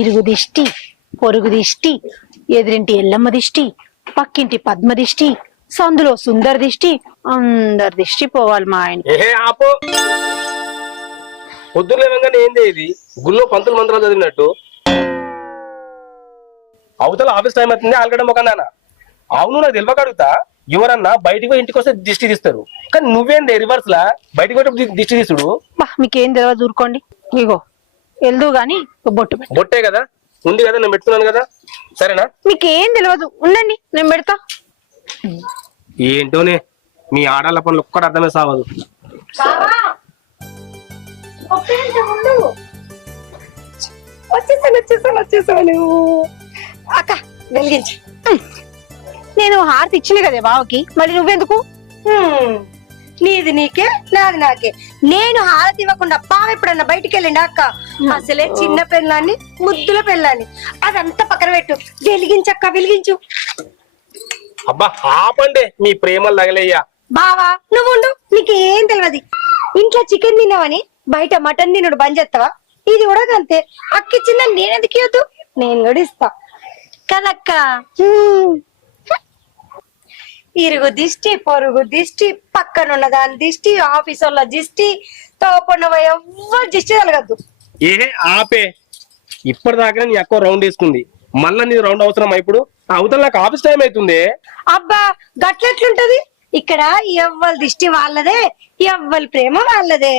ఇరుగు దిష్టి, పొరుగు దిష్టి, ఎదురింటి ఎల్లమ్మ దిష్టి, పక్కింటి పద్మ దిష్టి, సందులో సుందర దిష్టి, అందరి దిష్టి పోవాలి మా ఆయన. ఏహే ఆపు. పొద్దున్న లేవగానే ఏంది ఇది గుళ్ళో పంతులు మంత్రాలు చదివినట్టు? అవతల ఆఫీస్ టైం అవుతుంది ఆల్రెడీ ఒక నాన్న. అవును నాకు తెలియక అడుగుతా, ఎవరన్నా బయటికి పోయి ఇంటికి వస్తే దిష్టి తీస్తారు, కానీ నువ్వేంది రివర్స్ లా బయటికి పోయి దిష్టి తీస్తుడు? బా మీకేం తెలియదు ఊరుకోండి. ఇగో వెళ్దు గాని బొట్టు పెట్టు. బొట్టే కదా ఉంది కదా, నేను పెట్టుకున్నాను కదా, సరేనా? మీకేం తెలియదు, ఉండండి నేను పెడతా. ఏంటోనే మీ ఆడాళ్ళ పనులు ఒక్కటి అర్థమే సావదు. వచ్చేసాను అక్క వెలిగించి. నేను హారతి ఇచ్చిన కదే బావకి, మళ్ళీ నువ్వెందుకు? నీది నీకే నాది నాకే. నేను హారతి ఇవ్వకుండా బావ ఎప్పుడన్నా బయటికి వెళ్ళిండా అక్క? అసలే చిన్న పెళ్ళాన్ని ముద్దుల పెళ్ళాన్ని అదంతా పక్కన పెట్టు, వెలిగించక్క వెలిగించు. అబ్బా ఆపండి మీ ప్రేమలు తగలయ్యా. బావా నువ్వు ఉండు, నీకేం తెలియదు. ఇంట్లో చికెన్ తిన్నావని బయట మటన్ తినడు బంద్ చేస్తావా? ఇది కూడా అంతే. అక్కిచ్చిందని నేనెందుకు ఇవ్వద్దు, నేను కూడా ఇస్తా కదక్క. ఇరుగు దిష్టి, పొరుగు దిష్టి, పక్కనున్న దాని దిష్టి, ఆఫీస్ వాళ్ళ దిష్టి, తోపన్న ఎవ్వరు దిష్టి కలగద్దు. ఏ ఆపే, ఇప్పటిదాకా నీ అక్క రౌండ్ వేసుకుంది, మళ్ళా నీ రౌండ్ అవసరం. ఇప్పుడు అవతల నాకు ఆఫీస్ టైం అవుతుంది. అబ్బా గట్లెట్లుంటది? ఇక్కడ ఎవ్వరి దిష్టి వాళ్ళదే, ఎవ్వరి ప్రేమ వాళ్ళదే.